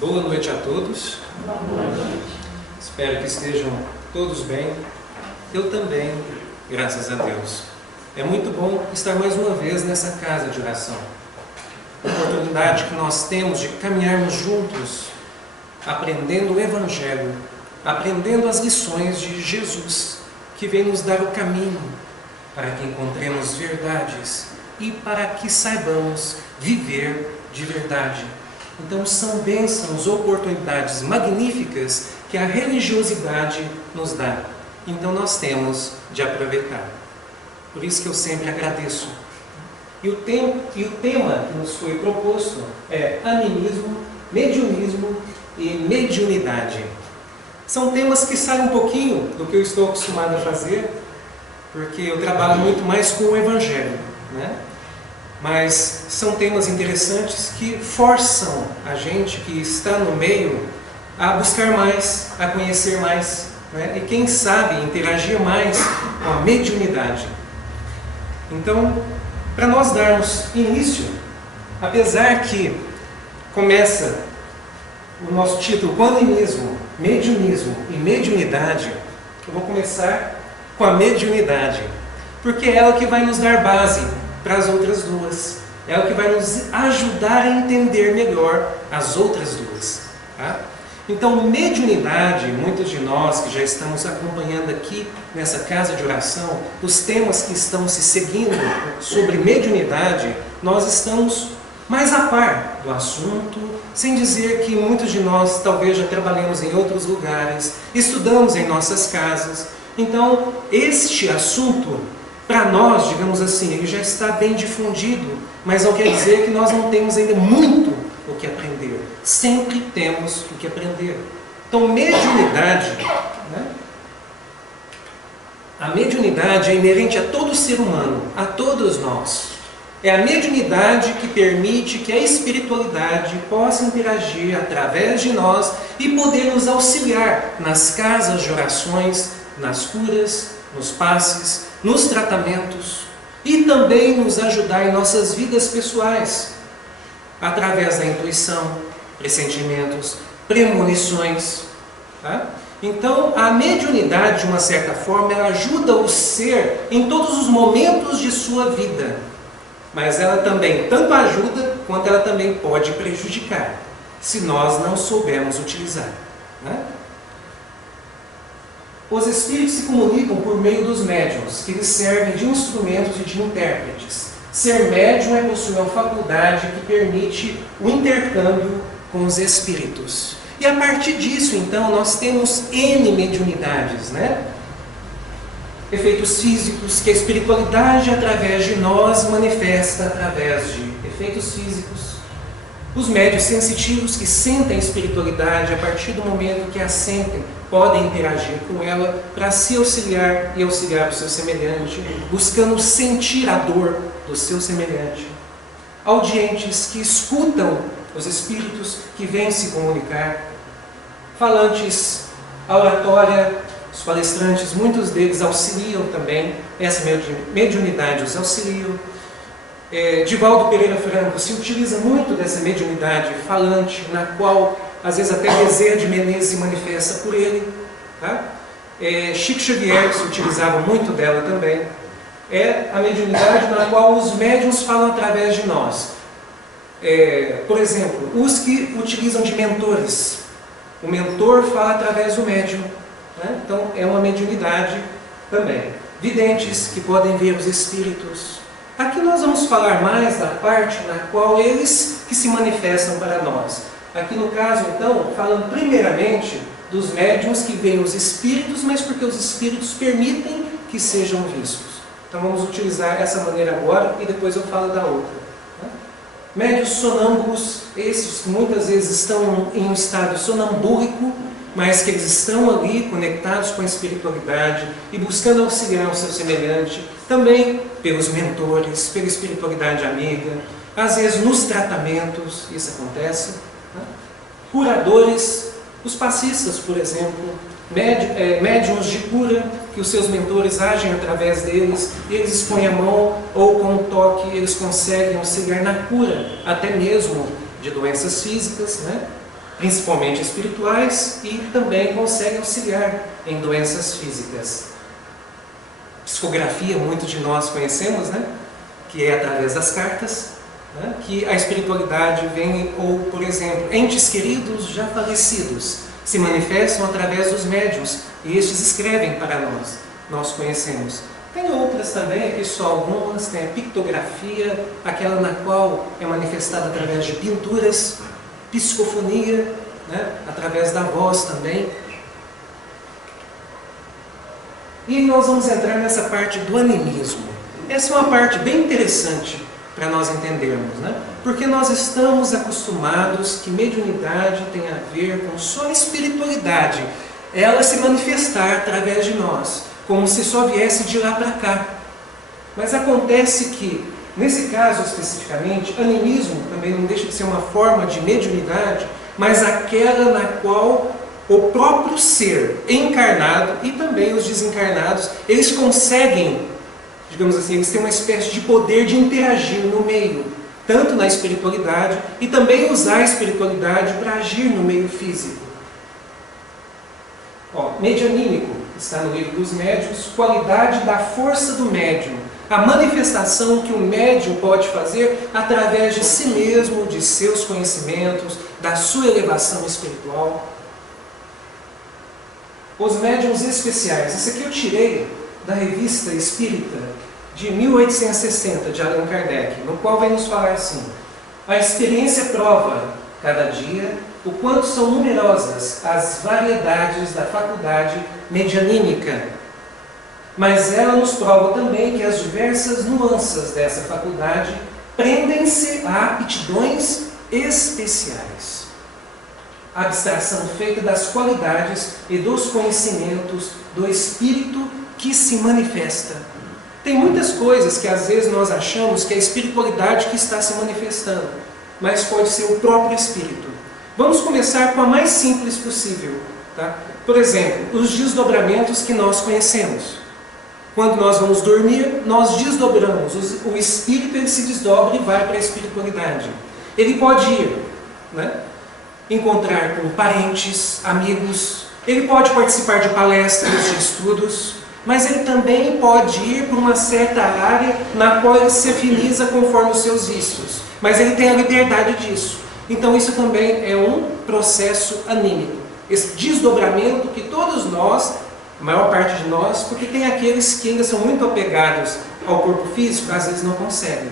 Boa noite a todos. Boa noite. Espero que estejam todos bem. Eu também, graças a Deus. É muito bom estar mais uma vez nessa casa de oração. A oportunidade que nós temos de caminharmos juntos, aprendendo o Evangelho, aprendendo as lições de Jesus, que vem nos dar o caminho para que encontremos verdades e para que saibamos viver de verdade. Então são bênçãos, oportunidades magníficas que a religiosidade nos dá. Então nós temos de aproveitar. Por isso que eu sempre agradeço. E o tema que nos foi proposto é animismo, mediunismo e mediunidade. São temas que saem um pouquinho do que eu estou acostumado a fazer, porque eu trabalho muito mais com o Evangelho, né? Mas são temas interessantes que forçam a gente que está no meio a buscar mais, a conhecer mais, né? E quem sabe interagir mais com a mediunidade. Então, para nós darmos início, apesar que começa o nosso título com animismo, mediunismo e mediunidade, eu vou começar com a mediunidade, porque é ela que vai nos dar base para as outras duas. É o que vai nos ajudar a entender melhor as outras duas. Tá? Então, mediunidade, muitos de nós que já estamos acompanhando aqui nessa casa de oração, os temas que estão se seguindo sobre mediunidade, nós estamos mais a par do assunto, sem dizer que muitos de nós talvez já trabalhemos em outros lugares, estudamos em nossas casas. Então, este assunto, para nós, digamos assim, ele já está bem difundido, mas não quer dizer que nós não temos ainda muito o que aprender. Sempre temos o que aprender. Então, mediunidade, né? A mediunidade é inerente a todo ser humano, a todos nós. É a mediunidade que permite que a espiritualidade possa interagir através de nós e poder nos auxiliar nas casas de orações, nas curas, nos passes, nos tratamentos e também nos ajudar em nossas vidas pessoais, através da intuição, pressentimentos, premonições. Tá? Então, a mediunidade, de uma certa forma, ela ajuda o ser em todos os momentos de sua vida. Mas ela também tanto ajuda, quanto ela também pode prejudicar, se nós não soubermos utilizar. Né? Os espíritos se comunicam por meio dos médiuns, que lhes servem de instrumentos e de intérpretes. Ser médium é possuir uma faculdade que permite o intercâmbio com os espíritos. E a partir disso, então, nós temos N mediunidades, né? Efeitos físicos, que a espiritualidade, através de nós, manifesta através de efeitos físicos. Os médiuns sensitivos, que sentem a espiritualidade, a partir do momento que a sentem, podem interagir com ela para se auxiliar e auxiliar o seu semelhante, buscando sentir a dor do seu semelhante. Audientes, que escutam os espíritos que vêm se comunicar. Falantes, a oratória, os palestrantes, muitos deles auxiliam também, essa mediunidade os auxiliam. Divaldo Pereira Franco se utiliza muito dessa mediunidade falante, na qual às vezes até Bezerra de Menezes se manifesta por ele. Tá? Chico Xavier se utilizava muito dela também. É a mediunidade na qual os médiuns falam através de nós. Por exemplo, os que utilizam de mentores. O mentor fala através do médium. Né? Então é uma mediunidade também. Videntes, que podem ver os espíritos. Aqui nós vamos falar mais da parte na qual eles que se manifestam para nós. Aqui no caso, então, falando primeiramente dos médiuns que veem os espíritos, mas porque os espíritos permitem que sejam vistos. Então vamos utilizar essa maneira agora e depois eu falo da outra. Médiuns sonâmbulos, esses que muitas vezes estão em um estado sonambúlico, mas que eles estão ali conectados com a espiritualidade e buscando auxiliar o seu semelhante, também pelos mentores, pela espiritualidade amiga, às vezes nos tratamentos, isso acontece. Né? Curadores, os passistas, por exemplo, médiuns de cura, que os seus mentores agem através deles, eles expõem a mão ou com um toque eles conseguem auxiliar na cura, até mesmo de doenças físicas, né? principalmente espirituais, e também consegue auxiliar em doenças físicas. Psicografia, muitos de nós conhecemos, né? Que é através das cartas, né? Que a espiritualidade vem, ou, por exemplo, entes queridos já falecidos se manifestam através dos médiuns, e estes escrevem para nós, nós conhecemos. Tem outras também, aqui só algumas, tem a pictografia, aquela na qual é manifestada através de pinturas, psicofonia, né? Através da voz também. E nós vamos entrar nessa parte do animismo. Essa é uma parte bem interessante para nós entendermos, né? Porque nós estamos acostumados que mediunidade tem a ver com só a espiritualidade, ela se manifestar através de nós, como se só viesse de lá para cá. Mas acontece que, nesse caso especificamente, animismo também não deixa de ser uma forma de mediunidade, mas aquela na qual o próprio ser encarnado e também os desencarnados, eles conseguem, digamos assim, eles têm uma espécie de poder de interagir no meio, tanto na espiritualidade e também usar a espiritualidade para agir no meio físico. Medianímico, está no livro dos médiuns, qualidade da força do médium, a manifestação que o médium pode fazer através de si mesmo, de seus conhecimentos, da sua elevação espiritual. Os médiuns especiais, esse aqui eu tirei da Revista Espírita de 1860, de Allan Kardec, no qual vai nos falar assim: a experiência prova, cada dia, o quanto são numerosas as variedades da faculdade medianímica, mas ela nos prova também que as diversas nuances dessa faculdade prendem-se a aptidões especiais. A abstração feita das qualidades e dos conhecimentos do espírito que se manifesta. Tem muitas coisas que às vezes nós achamos que é a espiritualidade que está se manifestando, mas pode ser o próprio espírito. Vamos começar com a mais simples possível. Tá? Por exemplo, os desdobramentos que nós conhecemos. Quando nós vamos dormir, nós desdobramos. O espírito ele se desdobra e vai para a espiritualidade. Ele pode ir, né? Encontrar com parentes, amigos. Ele pode participar de palestras, de estudos. Mas ele também pode ir para uma certa área na qual ele se afiniza conforme os seus vícios. Mas ele tem a liberdade disso. Então isso também é um processo anímico. Esse desdobramento que todos nós, a maior parte de nós, porque tem aqueles que ainda são muito apegados ao corpo físico, às vezes não conseguem.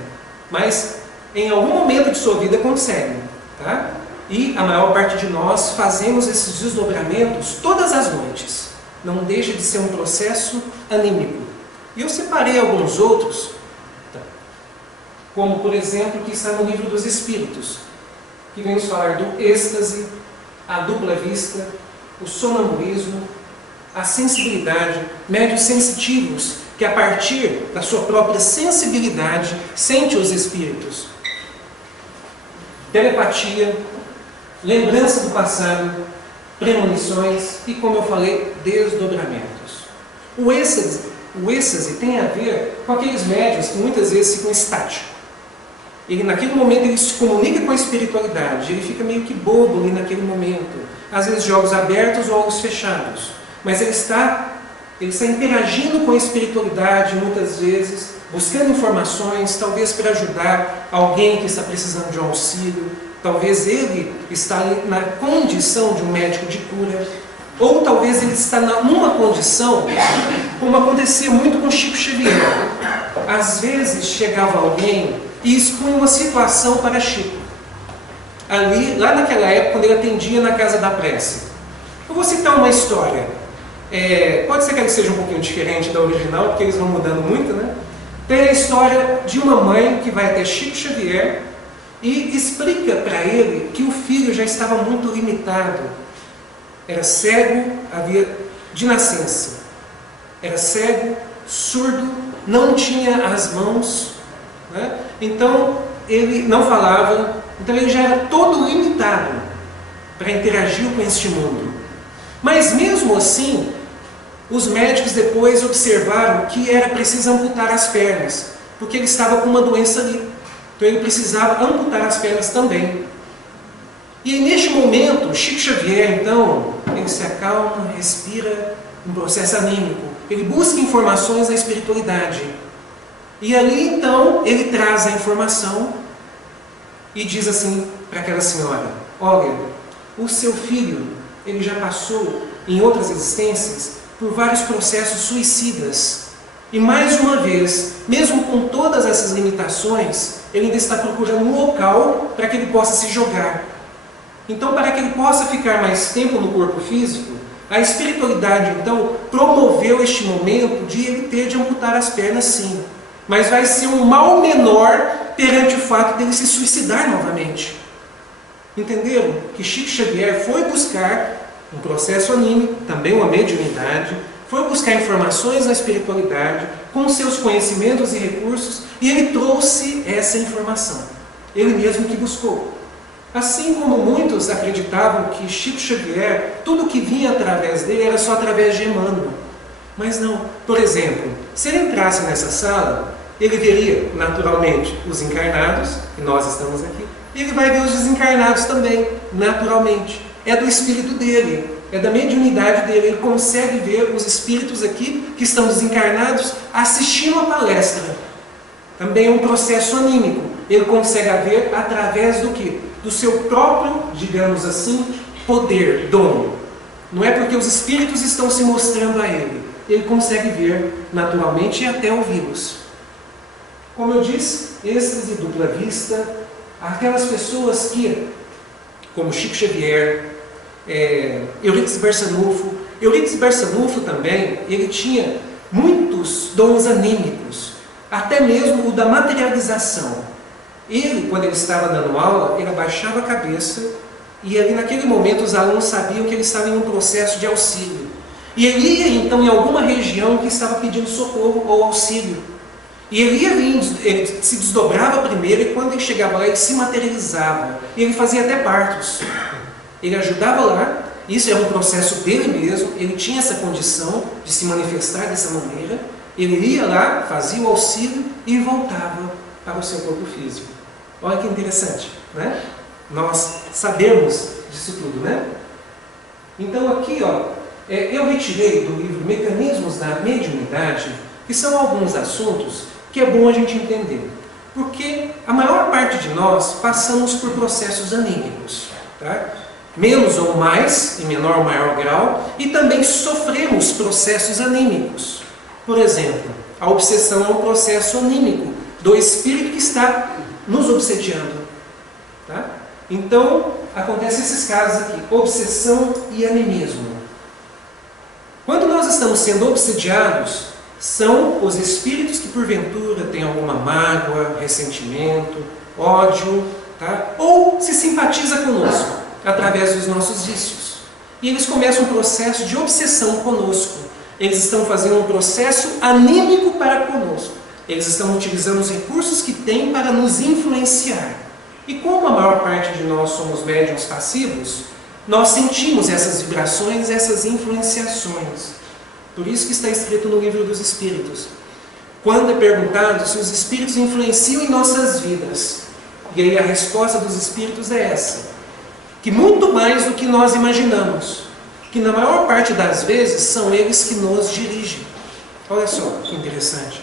Mas em algum momento de sua vida conseguem. Tá? E a maior parte de nós fazemos esses desdobramentos todas as noites. Não deixa de ser um processo anímico. E eu separei alguns outros, como por exemplo, que está no Livro dos Espíritos, que vem nos falar do êxtase, a dupla vista, o sonambulismo, a sensibilidade, médios sensitivos, que a partir da sua própria sensibilidade sente os espíritos. Telepatia, lembrança do passado, premonições e, como eu falei, desdobramentos. O êxtase tem a ver com aqueles médiuns que muitas vezes ficam estáticos. Ele, naquele momento, ele se comunica com a espiritualidade, ele fica meio que bobo ali naquele momento. Às vezes de olhos abertos ou olhos fechados. Mas ele está interagindo com a espiritualidade muitas vezes, buscando informações, talvez para ajudar alguém que está precisando de um auxílio. Talvez ele está na condição de um médico de cura. Ou talvez ele está numa condição, como acontecia muito com Chico Xavier. Às vezes chegava alguém e expunha uma situação para Chico. Lá naquela época, quando ele atendia na Casa da Prece. Eu vou citar uma história. Pode ser que ela seja um pouquinho diferente da original, porque eles vão mudando muito, né? Tem a história de uma mãe que vai até Chico Xavier e explica para ele que o filho já estava muito limitado. Era cego, de nascença. Era cego, surdo, não tinha as mãos, né? Então ele não falava, então ele já era todo limitado para interagir com este mundo. Mas mesmo assim, os médicos depois observaram que era preciso amputar as pernas, porque ele estava com uma doença ali. Então ele precisava amputar as pernas também. E neste momento, Chico Xavier, então, ele se acalma, respira, um processo anímico. Ele busca informações da espiritualidade. E ali, então, ele traz a informação e diz assim para aquela senhora: olha, o seu filho, ele já passou em outras existências por vários processos suicidas. E mais uma vez, mesmo com todas essas limitações, ele ainda está procurando um local para que ele possa se jogar. Então, para que ele possa ficar mais tempo no corpo físico, a espiritualidade, então, promoveu este momento de ele ter de amputar as pernas, sim. Mas vai ser um mal menor perante o fato dele se suicidar novamente. Entenderam? Que Chico Xavier foi buscar um processo anímico, também uma mediunidade, foi buscar informações na espiritualidade, com seus conhecimentos e recursos, e ele trouxe essa informação. Ele mesmo que buscou. Assim como muitos acreditavam que Chico Xavier, tudo que vinha através dele era só através de Emmanuel. Mas não. Por exemplo, se ele entrasse nessa sala, ele veria naturalmente os encarnados, e nós estamos aqui, e ele vai ver os desencarnados também, naturalmente. É do espírito dele, é da mediunidade dele. Ele consegue ver os espíritos aqui, que estão desencarnados, assistindo a palestra. Também é um processo anímico. Ele consegue ver através do quê? Do seu próprio, digamos assim, poder, dom. Não é porque os espíritos estão se mostrando a ele. Ele consegue ver naturalmente e até ouvi-los. Como eu disse, êxtase dupla vista, aquelas pessoas que, como Chico Xavier, Eurípides Barçanufo. Eurípides Barçanufo também, ele tinha muitos dons anímicos, até mesmo o da materialização. Ele, quando ele estava dando aula, ele abaixava a cabeça e ali naquele momento os alunos sabiam que ele estava em um processo de auxílio. E ele ia então em alguma região que estava pedindo socorro ou auxílio. E ele ia ali, ele se desdobrava primeiro e quando ele chegava lá ele se materializava. E ele fazia até partos. Ele ajudava lá, isso era um processo dele mesmo, ele tinha essa condição de se manifestar dessa maneira. Ele ia lá, fazia o auxílio e voltava para o seu corpo físico. Olha que interessante, né? Nós sabemos disso tudo, né? Então aqui, ó, eu retirei do livro Mecanismos da Mediunidade, que são alguns assuntos que é bom a gente entender. Porque a maior parte de nós passamos por processos anímicos, tá? Menos ou mais, em menor ou maior grau, e também sofremos processos anímicos. Por exemplo, a obsessão é um processo anímico do espírito que está nos obsediando. Tá? Então, acontecem esses casos aqui, obsessão e animismo. Quando nós estamos sendo obsediados, são os espíritos que porventura têm alguma mágoa, ressentimento, ódio, tá? Ou se simpatiza conosco, através dos nossos vícios. E eles começam um processo de obsessão conosco. Eles estão fazendo um processo anímico para conosco. Eles estão utilizando os recursos que têm para nos influenciar. E como a maior parte de nós somos médiuns passivos, nós sentimos essas vibrações, essas influenciações. Por isso que está escrito no Livro dos Espíritos. Quando é perguntado se os espíritos influenciam em nossas vidas, e aí a resposta dos espíritos é essa, que muito mais do que nós imaginamos, que na maior parte das vezes são eles que nos dirigem. Olha só que interessante.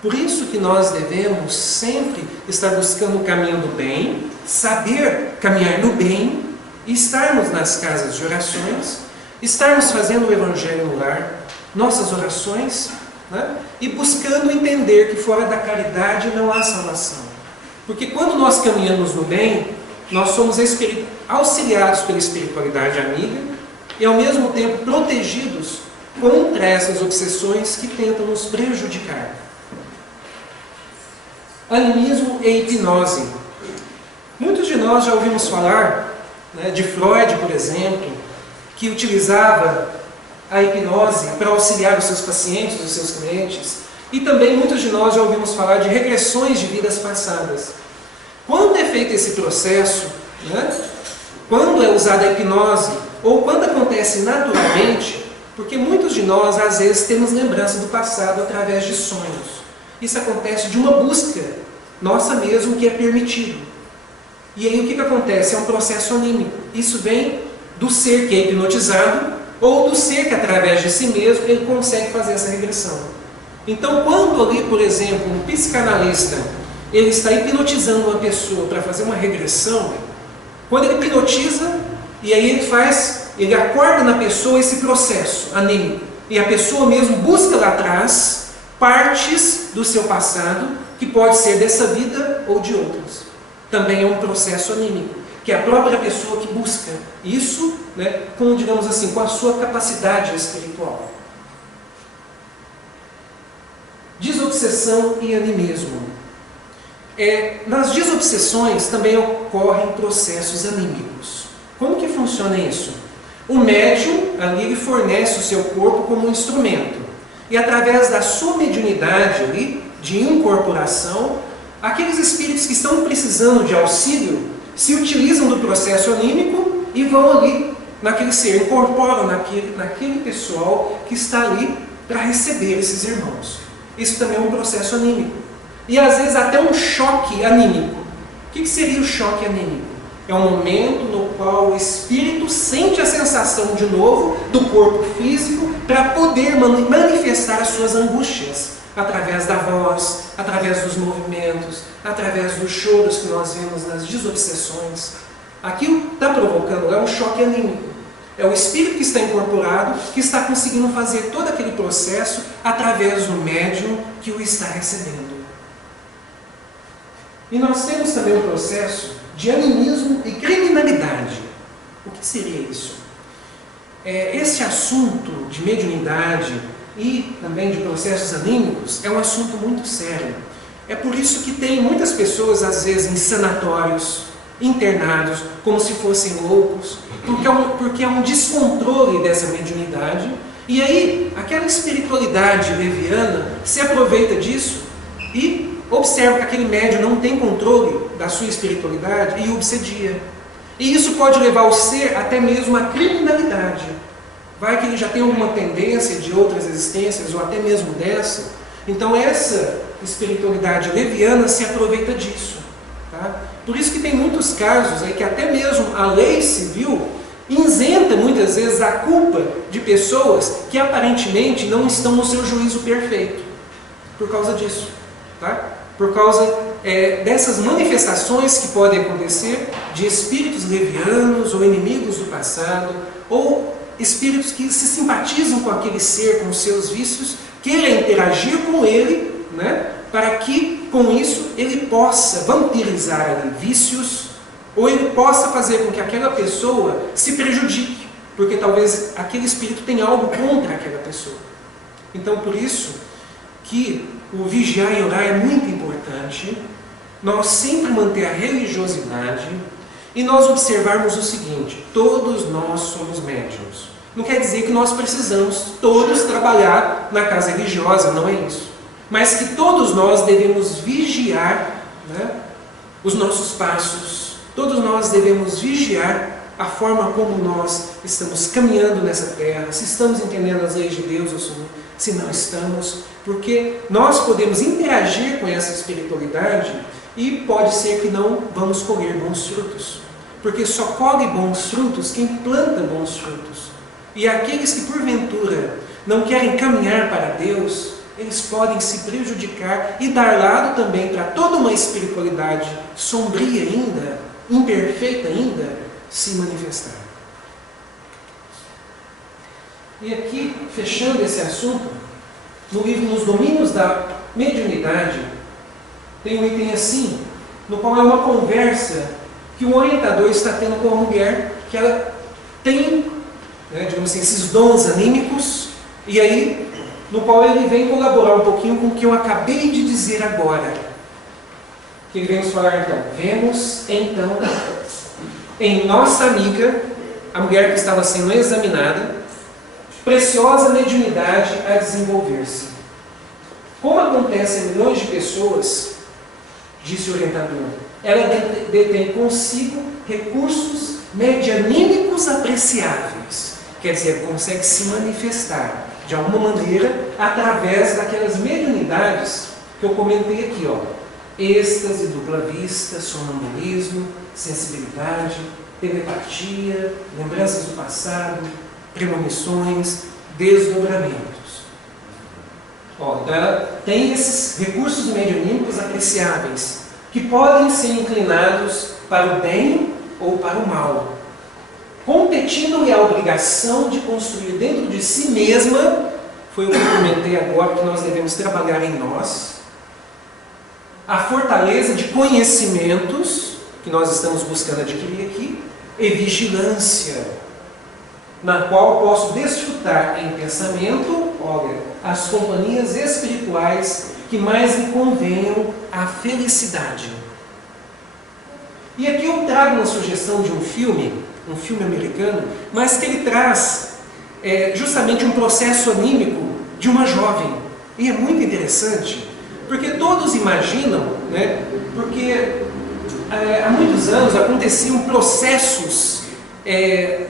Por isso que nós devemos sempre estar buscando o caminho do bem, saber caminhar no bem, e estarmos nas casas de orações, estarmos fazendo o Evangelho no lar, nossas orações, né? E buscando entender que fora da caridade não há salvação. Porque quando nós caminhamos no bem, nós somos auxiliados pela espiritualidade amiga e ao mesmo tempo protegidos contra essas obsessões que tentam nos prejudicar. Animismo e hipnose. Muitos de nós já ouvimos falar, né, de Freud, por exemplo, que utilizava a hipnose para auxiliar os seus pacientes, os seus clientes. E também muitos de nós já ouvimos falar de regressões de vidas passadas. Quando é feito esse processo, né, quando é usada a hipnose, ou quando acontece naturalmente, porque muitos de nós às vezes temos lembrança do passado através de sonhos. Isso acontece de uma busca nossa mesmo que é permitido. E aí o que acontece? É um processo anímico. Isso vem do ser que é hipnotizado ou do ser que, através de si mesmo, ele consegue fazer essa regressão. Então, quando ali, por exemplo, um psicanalista ele está hipnotizando uma pessoa para fazer uma regressão, quando ele hipnotiza, e aí ele acorda na pessoa esse processo anímico, e a pessoa mesmo busca lá atrás partes do seu passado, que pode ser dessa vida ou de outras. Também é um processo anímico, que é a própria pessoa que busca isso, né, com, digamos assim, com a sua capacidade espiritual. Desobsessão e animismo. Nas desobsessões também ocorrem processos anímicos. Como que funciona isso? O médium ali ele fornece o seu corpo como um instrumento. E através da sua mediunidade ali, de incorporação, aqueles espíritos que estão precisando de auxílio se utilizam do processo anímico e vão ali naquele ser, incorporam naquele pessoal que está ali para receber esses irmãos. Isso também é um processo anímico. E às vezes até um choque anímico. O que seria o choque anímico? É um momento no qual o espírito sente a sensação de novo do corpo físico para poder manifestar as suas angústias através da voz, através dos movimentos, através dos choros que nós vemos nas desobsessões. Aquilo está provocando um choque anímico. É o espírito que está incorporado, que está conseguindo fazer todo aquele processo através do médium que o está recebendo. E nós temos também o processo de animismo e criminalidade. O que seria isso? Esse assunto de mediunidade e também de processos anímicos é um assunto muito sério. É por isso que tem muitas pessoas, às vezes, em sanatórios, internados, como se fossem loucos, porque é um descontrole dessa mediunidade. E aí, aquela espiritualidade leviana se aproveita disso e observa que aquele médium não tem controle da sua espiritualidade e obsedia. E isso pode levar o ser até mesmo à criminalidade. Vai que ele já tem alguma tendência de outras existências, ou até mesmo dessa. Então essa espiritualidade leviana se aproveita disso. Tá? Por isso que tem muitos casos aí que até mesmo a lei civil isenta muitas vezes a culpa de pessoas que aparentemente não estão no seu juízo perfeito. Por causa disso. Tá? Por causa dessas manifestações que podem acontecer de espíritos levianos ou inimigos do passado, ou espíritos que se simpatizam com aquele ser, com os seus vícios, querem interagir com ele, né, para que com isso ele possa vampirizar ali vícios, ou ele possa fazer com que aquela pessoa se prejudique, porque talvez aquele espírito tenha algo contra aquela pessoa. Então por isso que o vigiar e orar é muito importante, nós sempre manter a religiosidade e nós observarmos o seguinte: todos nós somos médiuns. Não quer dizer que nós precisamos todos trabalhar na casa religiosa, não é isso. Mas que todos nós devemos vigiar, né, os nossos passos, todos nós devemos vigiar a forma como nós estamos caminhando nessa terra, se estamos entendendo as leis de Deus ou se não estamos, porque nós podemos interagir com essa espiritualidade e pode ser que não vamos colher bons frutos, porque só colhe bons frutos quem planta bons frutos. E aqueles que porventura não querem caminhar para Deus, eles podem se prejudicar e dar lado também para toda uma espiritualidade sombria ainda, imperfeita ainda, se manifestar. E aqui, fechando esse assunto, no livro Nos Domínios da Mediunidade, tem um item assim, no qual é uma conversa que um orientador está tendo com uma mulher que ela tem, né, digamos assim, esses dons anímicos, e aí, no qual ele vem colaborar um pouquinho com o que eu acabei de dizer agora. Que ele vem nos falar então: vemos então em nossa amiga, a mulher que estava sendo examinada, preciosa mediunidade a desenvolver-se. Como acontece em milhões de pessoas, disse o orientador, ela detém consigo recursos medianímicos apreciáveis. Quer dizer, consegue se manifestar de alguma maneira através daquelas mediunidades que eu comentei aqui, ó. Êxtase, dupla vista, sonambulismo, sensibilidade, telepatia, lembranças do passado, premonições, desdobramentos. Então ela tem esses recursos medianímicos apreciáveis, que podem ser inclinados para o bem ou para o mal, competindo-lhe a obrigação de construir dentro de si mesma, foi o que eu comentei agora, que nós devemos trabalhar em nós, a fortaleza de conhecimentos, que nós estamos buscando adquirir aqui, e vigilância, na qual posso desfrutar em pensamento, as companhias espirituais que mais me convenham à felicidade. E aqui eu trago uma sugestão de um filme americano, mas que ele traz justamente um processo anímico de uma jovem. E é muito interessante, porque todos imaginam, né, porque há muitos anos aconteciam processos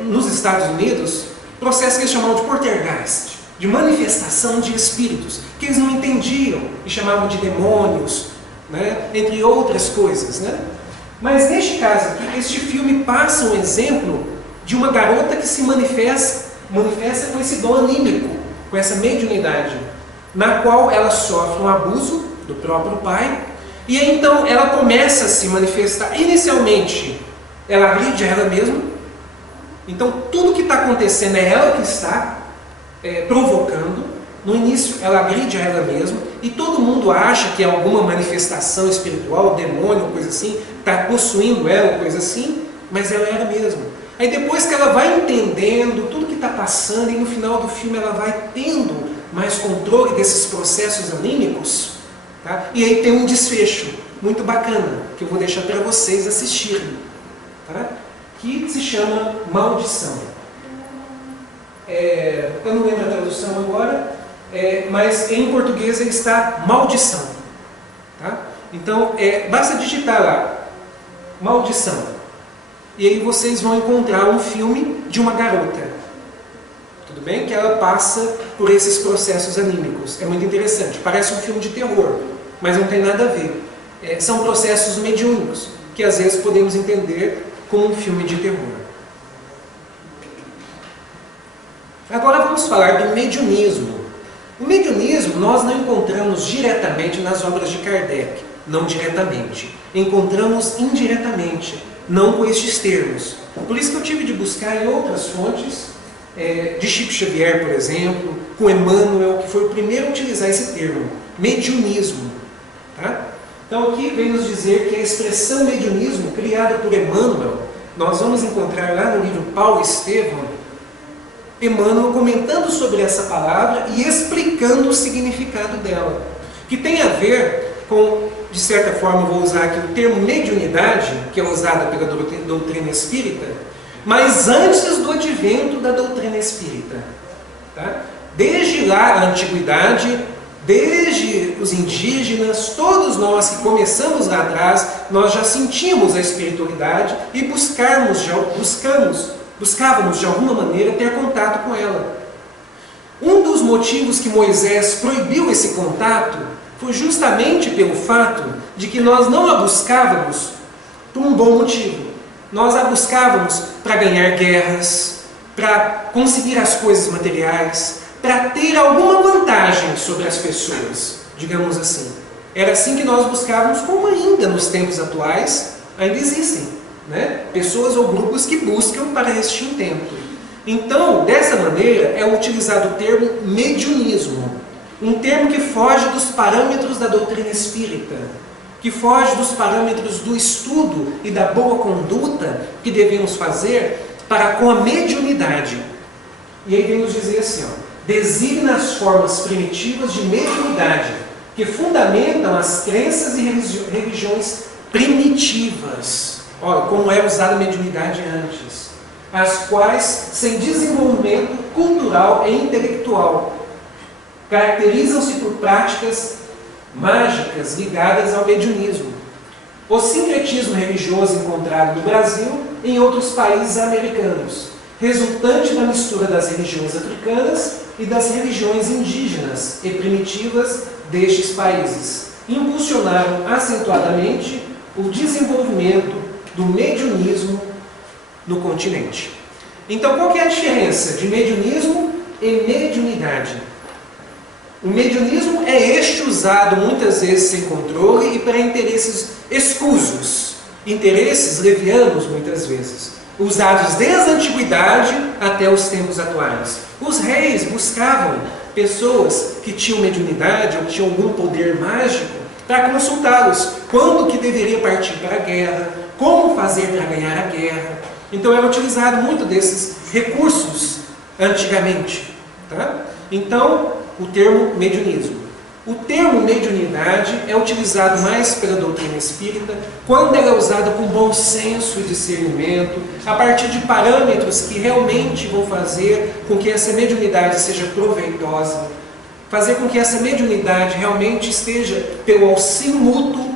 nos Estados Unidos, processos que eles chamavam de poltergeist, de manifestação de espíritos, que eles não entendiam e chamavam de demônios, né, entre outras coisas, né? Mas neste caso aqui, este filme passa um exemplo de uma garota que se manifesta com esse dom anímico, com essa mediunidade, na qual ela sofre um abuso do próprio pai, e aí, então ela começa a se manifestar. Inicialmente, ela agride a ela mesma, então tudo que está acontecendo é ela que está provocando. No início, ela agride a ela mesma, e todo mundo acha que é alguma manifestação espiritual, demônio, coisa assim, está possuindo ela, coisa assim, mas ela era mesmo. Aí depois que ela vai entendendo tudo que está passando, e no final do filme ela vai tendo mais controle desses processos anímicos, tá? E aí tem um desfecho muito bacana, que eu vou deixar para vocês assistirem, tá? Que se chama Maldição. Eu não lembro a tradução agora, mas em português ele está Maldição. Tá? Então, basta digitar lá, Maldição. E aí vocês vão encontrar um filme de uma garota. Tudo bem? Que ela passa por esses processos anímicos. É muito interessante. Parece um filme de terror, mas não tem nada a ver. São processos mediúnicos, que às vezes podemos entender como um filme de terror. Agora vamos falar do mediunismo. O mediunismo nós não encontramos diretamente nas obras de Kardec, não diretamente. Encontramos indiretamente, não com estes termos. Por isso que eu tive de buscar em outras fontes, de Chico Xavier, por exemplo, com Emmanuel, que foi o primeiro a utilizar esse termo, mediunismo. Tá? Então aqui vem nos dizer que a expressão mediunismo, criada por Emmanuel, nós vamos encontrar lá no livro Paulo Estevam, Emmanuel comentando sobre essa palavra e explicando o significado dela, que tem a ver com, de certa forma, vou usar aqui o termo mediunidade, que é usada pela doutrina espírita, mas antes do advento da doutrina espírita. Tá? Desde lá, a antiguidade, desde os indígenas, todos nós que começamos lá atrás, nós já sentimos a espiritualidade e buscávamos de alguma maneira ter contato com ela. Um dos motivos que Moisés proibiu esse contato foi justamente pelo fato de que nós não a buscávamos por um bom motivo. Nós a buscávamos para ganhar guerras, para conseguir as coisas materiais, para ter alguma vantagem sobre as pessoas, digamos assim. Era assim que nós buscávamos, como ainda nos tempos atuais ainda existem. Né? Pessoas ou grupos que buscam para este intento. Então, dessa maneira, é utilizado o termo mediunismo, um termo que foge dos parâmetros da doutrina espírita, que foge dos parâmetros do estudo e da boa conduta que devemos fazer para com a mediunidade. E aí vem nos dizer assim, designa as formas primitivas de mediunidade, que fundamentam as crenças e religiões primitivas. Olha, como era usada a mediunidade antes, as quais, sem desenvolvimento cultural e intelectual, caracterizam-se por práticas mágicas ligadas ao mediunismo. O sincretismo religioso encontrado no Brasil e em outros países americanos, resultante da mistura das religiões africanas e das religiões indígenas e primitivas destes países, impulsionaram acentuadamente o desenvolvimento do mediunismo no continente. Então, qual que é a diferença de mediunismo e mediunidade? O mediunismo é este usado muitas vezes sem controle e para interesses escusos, interesses levianos muitas vezes, usados desde a antiguidade até os tempos atuais. Os reis buscavam pessoas que tinham mediunidade ou que tinham algum poder mágico para consultá-los quando que deveria partir para a guerra, como fazer para ganhar a guerra. Então era utilizado muito desses recursos antigamente. Tá? Então, o termo mediunismo. O termo mediunidade é utilizado mais pela doutrina espírita quando ela é usada com bom senso e discernimento, a partir de parâmetros que realmente vão fazer com que essa mediunidade seja proveitosa, fazer com que essa mediunidade realmente esteja pelo auxílio mútuo,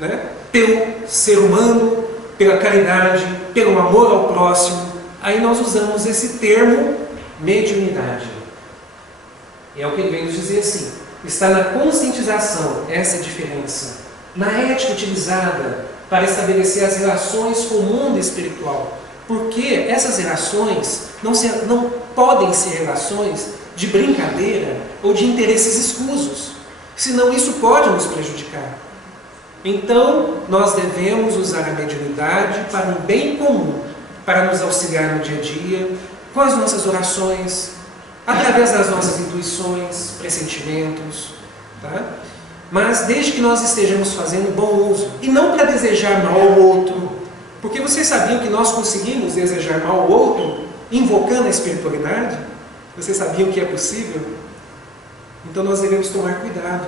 né? Pelo ser humano, pela caridade, pelo amor ao próximo. Aí nós usamos esse termo mediunidade. E é o que ele vem nos dizer assim. Está na conscientização essa diferença, na ética utilizada para estabelecer as relações com o mundo espiritual, porque essas relações não podem ser relações de brincadeira ou de interesses escusos, senão isso pode nos prejudicar. Então, nós devemos usar a mediunidade para um bem comum, para nos auxiliar no dia a dia, com as nossas orações, através das nossas intuições, pressentimentos, tá? Mas desde que nós estejamos fazendo bom uso, e não para desejar mal ao outro, porque vocês sabiam que nós conseguimos desejar mal ao outro invocando a espiritualidade? Vocês sabiam que é possível? Então nós devemos tomar cuidado,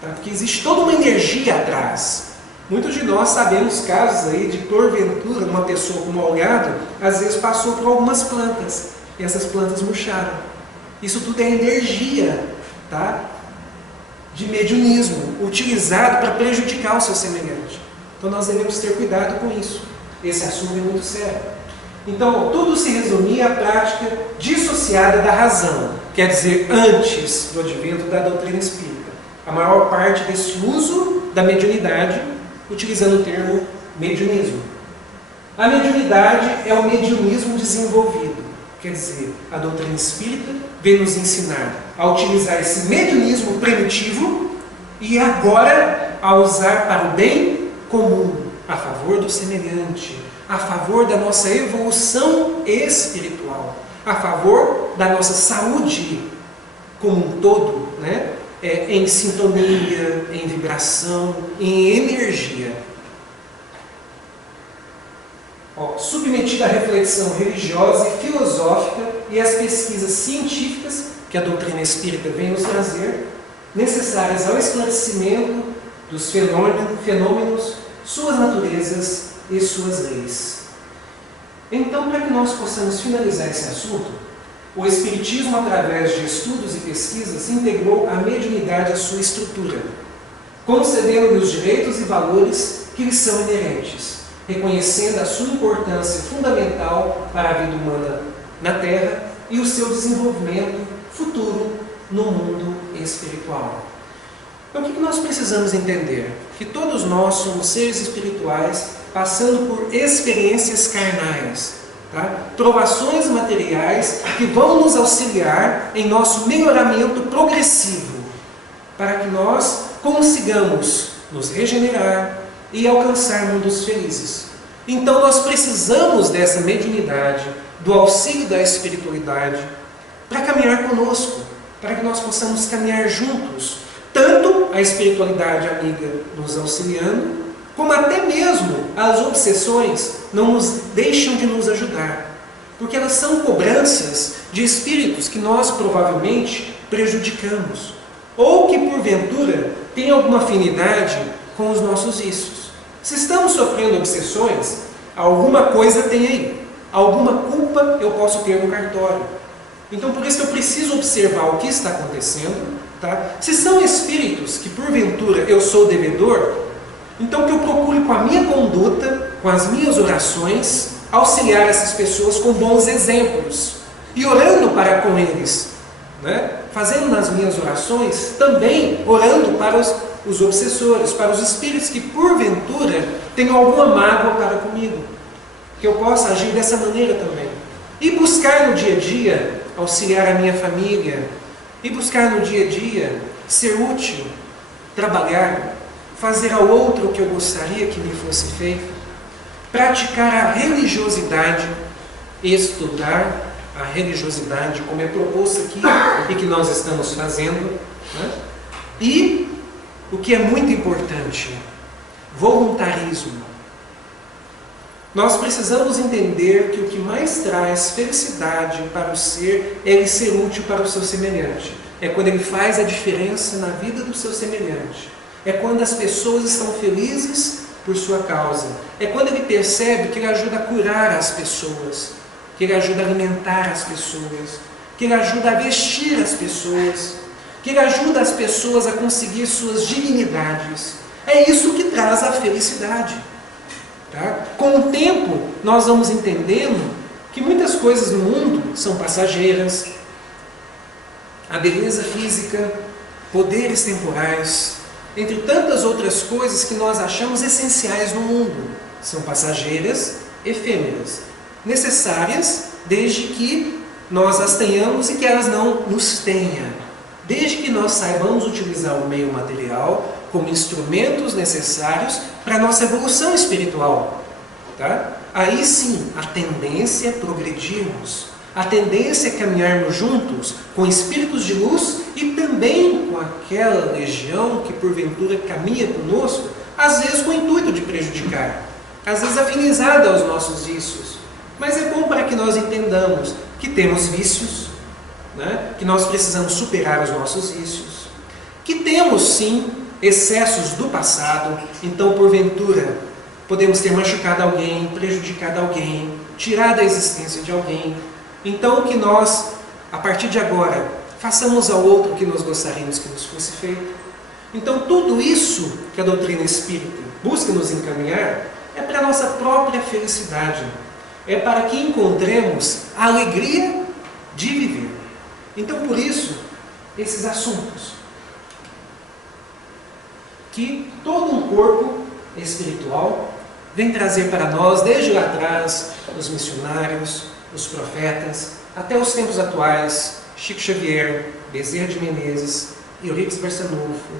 tá? Porque existe toda uma energia atrás. Muitos de nós sabemos casos aí de porventura, uma pessoa com mau olhado, às vezes passou por algumas plantas, e essas plantas murcharam. Isso tudo é energia, tá? De mediunismo, utilizado para prejudicar o seu semelhante. Então nós devemos ter cuidado com isso. Esse assunto é muito sério. Então, tudo se resumia à prática dissociada da razão, quer dizer, antes do advento da doutrina espírita. A maior parte desse uso da mediunidade, utilizando o termo mediunismo. A mediunidade é o mediunismo desenvolvido. Quer dizer, a doutrina espírita vem nos ensinar a utilizar esse mediunismo primitivo e agora a usar para o bem comum, a favor do semelhante, a favor da nossa evolução espiritual, a favor da nossa saúde como um todo, né? Em sintonia, em vibração, em energia. Submetida à reflexão religiosa e filosófica e às pesquisas científicas que a doutrina espírita vem nos trazer, necessárias ao esclarecimento dos fenômenos, suas naturezas e suas leis. Então, para que nós possamos finalizar esse assunto, o Espiritismo, através de estudos e pesquisas, integrou a mediunidade à sua estrutura, concedendo-lhe os direitos e valores que lhe são inerentes, reconhecendo a sua importância fundamental para a vida humana na Terra e o seu desenvolvimento futuro no mundo espiritual. Então, o que nós precisamos entender? Que todos nós somos seres espirituais passando por experiências carnais, tá? Provações materiais que vão nos auxiliar em nosso melhoramento progressivo, para que nós consigamos nos regenerar e alcançar mundos felizes. Então nós precisamos dessa mediunidade, do auxílio da espiritualidade, para caminhar conosco, para que nós possamos caminhar juntos, tanto a espiritualidade amiga nos auxiliando, como até mesmo as obsessões não nos deixam de nos ajudar, porque elas são cobranças de espíritos que nós provavelmente prejudicamos, ou que porventura têm alguma afinidade com os nossos vícios. Se estamos sofrendo obsessões, alguma coisa tem aí, alguma culpa eu posso ter no cartório. Então por isso que eu preciso observar o que está acontecendo, tá? Se são espíritos que porventura eu sou devedor, então que eu procure com a minha conduta, com as minhas orações, auxiliar essas pessoas com bons exemplos e orando para com eles, né? Fazendo nas minhas orações, também orando para os obsessores, para os espíritos que porventura tenham alguma mágoa para comigo, que eu possa agir dessa maneira também. E buscar no dia a dia auxiliar a minha família, e buscar no dia a dia ser útil, trabalhar, fazer ao outro o que eu gostaria que me fosse feito, praticar a religiosidade, estudar a religiosidade, como é proposto aqui e que nós estamos fazendo, né? E o que é muito importante, voluntarismo. Nós precisamos entender que o que mais traz felicidade para o ser é ele ser útil para o seu semelhante. É quando ele faz a diferença na vida do seu semelhante. É quando as pessoas estão felizes por sua causa. É quando ele percebe que ele ajuda a curar as pessoas, que ele ajuda a alimentar as pessoas, que ele ajuda a vestir as pessoas, que ele ajuda as pessoas a conseguir suas dignidades. É isso que traz a felicidade. Tá? Com o tempo, nós vamos entendendo que muitas coisas no mundo são passageiras. A beleza física, poderes temporais, entre tantas outras coisas que nós achamos essenciais no mundo, são passageiras, efêmeras, necessárias desde que nós as tenhamos e que elas não nos tenham. Desde que nós saibamos utilizar o meio material como instrumentos necessários para a nossa evolução espiritual. Tá? Aí sim, a tendência é progredirmos, a tendência é caminharmos juntos com espíritos de luz e também com aquela legião que porventura caminha conosco, às vezes com o intuito de prejudicar, às vezes afinizada aos nossos vícios. Mas é bom para que nós entendamos que temos vícios, né? Que nós precisamos superar os nossos vícios, que temos sim excessos do passado, então porventura podemos ter machucado alguém, prejudicado alguém, tirado a existência de alguém. Então que nós, a partir de agora, façamos ao outro o que nós gostaríamos que nos fosse feito. Então tudo isso que a doutrina espírita busca nos encaminhar é para a nossa própria felicidade, é para que encontremos a alegria de viver. Então por isso, esses assuntos que todo um corpo espiritual vem trazer para nós, desde lá atrás, os missionários, os profetas, até os tempos atuais, Chico Xavier, Bezerra de Menezes, Eurípides Barçanufo,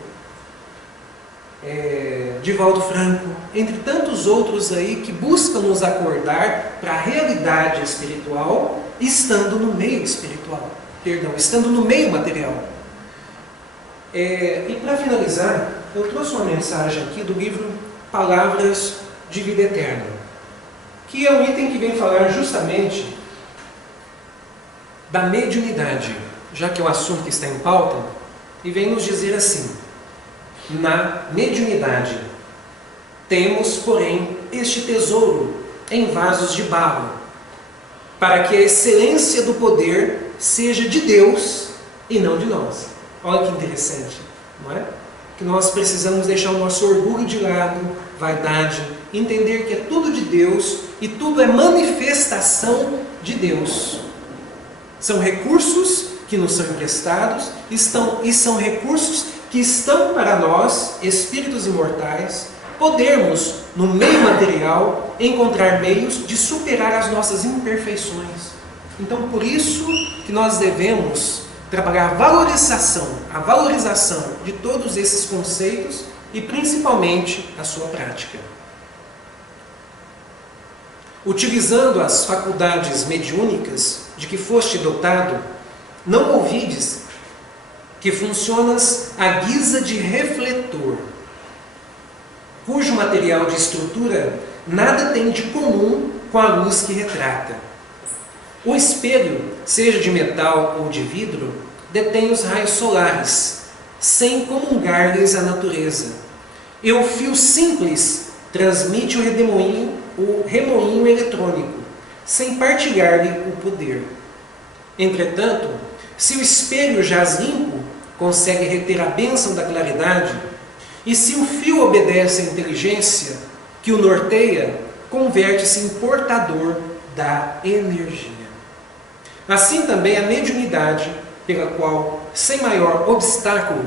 Divaldo Franco, entre tantos outros aí que buscam nos acordar para a realidade espiritual, estando no meio espiritual, estando no meio material. E para finalizar, eu trouxe uma mensagem aqui do livro Palavras de Vida Eterna, que é um item que vem falar justamente da mediunidade, já que é um assunto que está em pauta, e vem nos dizer assim: na mediunidade temos, porém, este tesouro em vasos de barro, para que a excelência do poder seja de Deus e não de nós. Olha que interessante, não é? Que nós precisamos deixar o nosso orgulho de lado, vaidade, entender que é tudo de Deus e tudo é manifestação de Deus. São recursos que nos são emprestados e são recursos que estão para nós, espíritos imortais, podermos, no meio material, encontrar meios de superar as nossas imperfeições. Então, por isso que nós devemos trabalhar a valorização de todos esses conceitos e principalmente a sua prática. Utilizando as faculdades mediúnicas de que foste dotado, não ouvides que funcionas à guisa de refletor, cujo material de estrutura nada tem de comum com a luz que retrata. O espelho, seja de metal ou de vidro, detém os raios solares, sem comungar-lhes a natureza. E o fio simples transmite o remoinho eletrônico, sem partilhar-lhe o poder. Entretanto, se o espelho jaz limpo, consegue reter a bênção da claridade, e se o fio obedece à inteligência que o norteia, converte-se em portador da energia. Assim também a mediunidade, pela qual, sem maior obstáculo,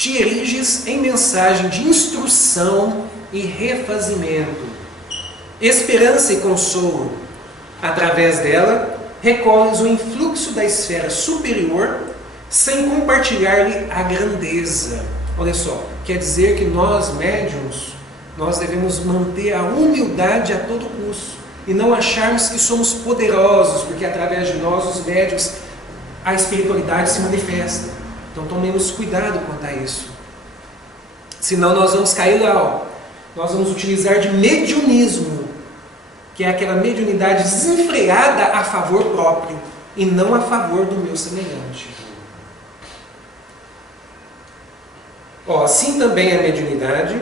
te eriges em mensagem de instrução e refazimento, esperança e consolo. Através dela, recolhes o influxo da esfera superior sem compartilhar-lhe a grandeza. Olha só, quer dizer que nós, médiuns, nós devemos manter a humildade a todo custo e não acharmos que somos poderosos, porque através de nós, os médiuns, a espiritualidade se manifesta. Então tomemos cuidado quanto a isso. Senão nós vamos cair lá, ó. Nós vamos utilizar de mediunismo, que é aquela mediunidade desenfreada a favor próprio e não a favor do meu semelhante. Ó, assim também a mediunidade,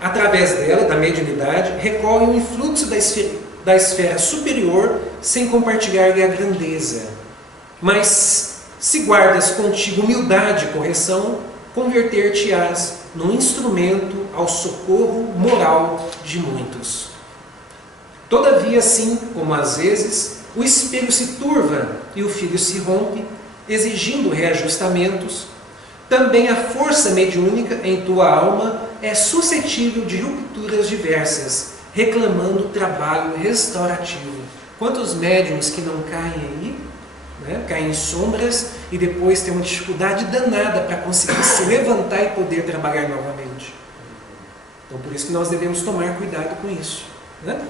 através dela, da mediunidade, recolhe o influxo da esfera superior sem compartilhar-lhe a grandeza. Mas se guardas contigo humildade e correção, converter-te-ás num instrumento ao socorro moral de muitos. Todavia, assim como às vezes, o espelho se turva e o fio se rompe, exigindo reajustamentos, também a força mediúnica em tua alma é suscetível de rupturas diversas, reclamando trabalho restaurativo. Quantos médiuns que não caem aí, né? Caem em sombras e depois têm uma dificuldade danada para conseguir se levantar e poder trabalhar novamente. Então por isso que nós devemos tomar cuidado com isso, né?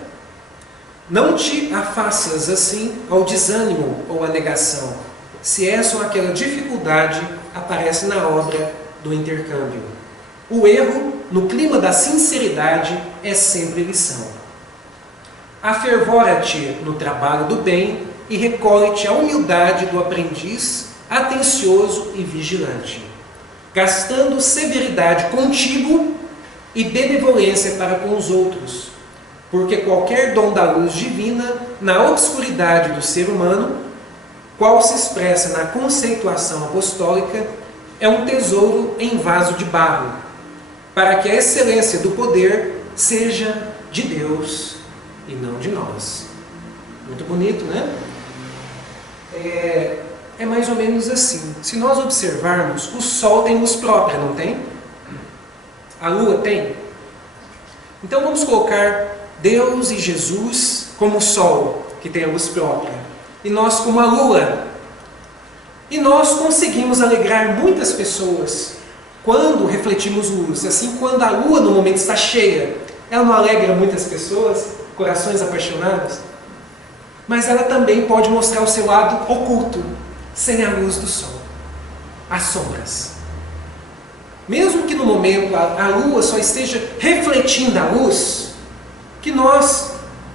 Não te afastas assim ao desânimo ou à negação, se essa ou aquela dificuldade aparece na obra do intercâmbio. O erro, no clima da sinceridade, é sempre lição. Afervora-te no trabalho do bem e recolhe-te a humildade do aprendiz atencioso e vigilante, gastando severidade contigo e benevolência para com os outros, porque qualquer dom da luz divina na obscuridade do ser humano, qual se expressa na conceituação apostólica, é um tesouro em vaso de barro, para que a excelência do poder seja de Deus e não de nós. Muito bonito, né? É mais ou menos assim. Se nós observarmos, o Sol tem luz própria, não tem? A Lua tem? Então vamos colocar Deus e Jesus como o Sol, que tem a luz própria, e nós como a Lua. E nós conseguimos alegrar muitas pessoas quando refletimos luz. Assim, quando a Lua no momento está cheia, ela não alegra muitas pessoas, corações apaixonados, mas ela também pode mostrar o seu lado oculto, sem a luz do Sol, as sombras. Mesmo que no momento a Lua só esteja refletindo a luz, que nós,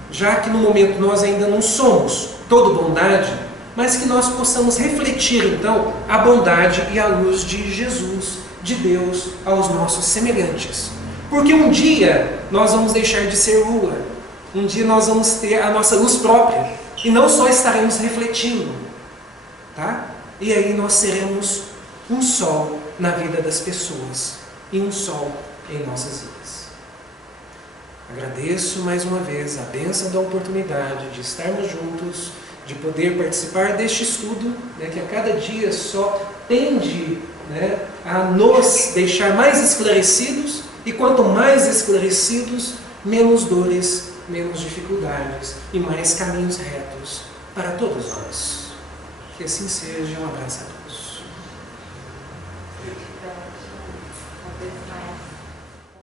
já que no momento nós ainda não somos todo bondade, mas que nós possamos refletir então a bondade e a luz de Jesus, de Deus, aos nossos semelhantes. Porque um dia nós vamos deixar de ser Lua, um dia nós vamos ter a nossa luz própria, e não só estaremos refletindo, tá? E aí nós seremos um sol na vida das pessoas, e um sol em nossas vidas. Agradeço mais uma vez a bênção da oportunidade de estarmos juntos, de poder participar deste estudo, né, que a cada dia só tende, né, a nos deixar mais esclarecidos, e quanto mais esclarecidos, menos dores, menos dificuldades e mais caminhos retos para todos nós. Que assim seja. Um abraço a todos.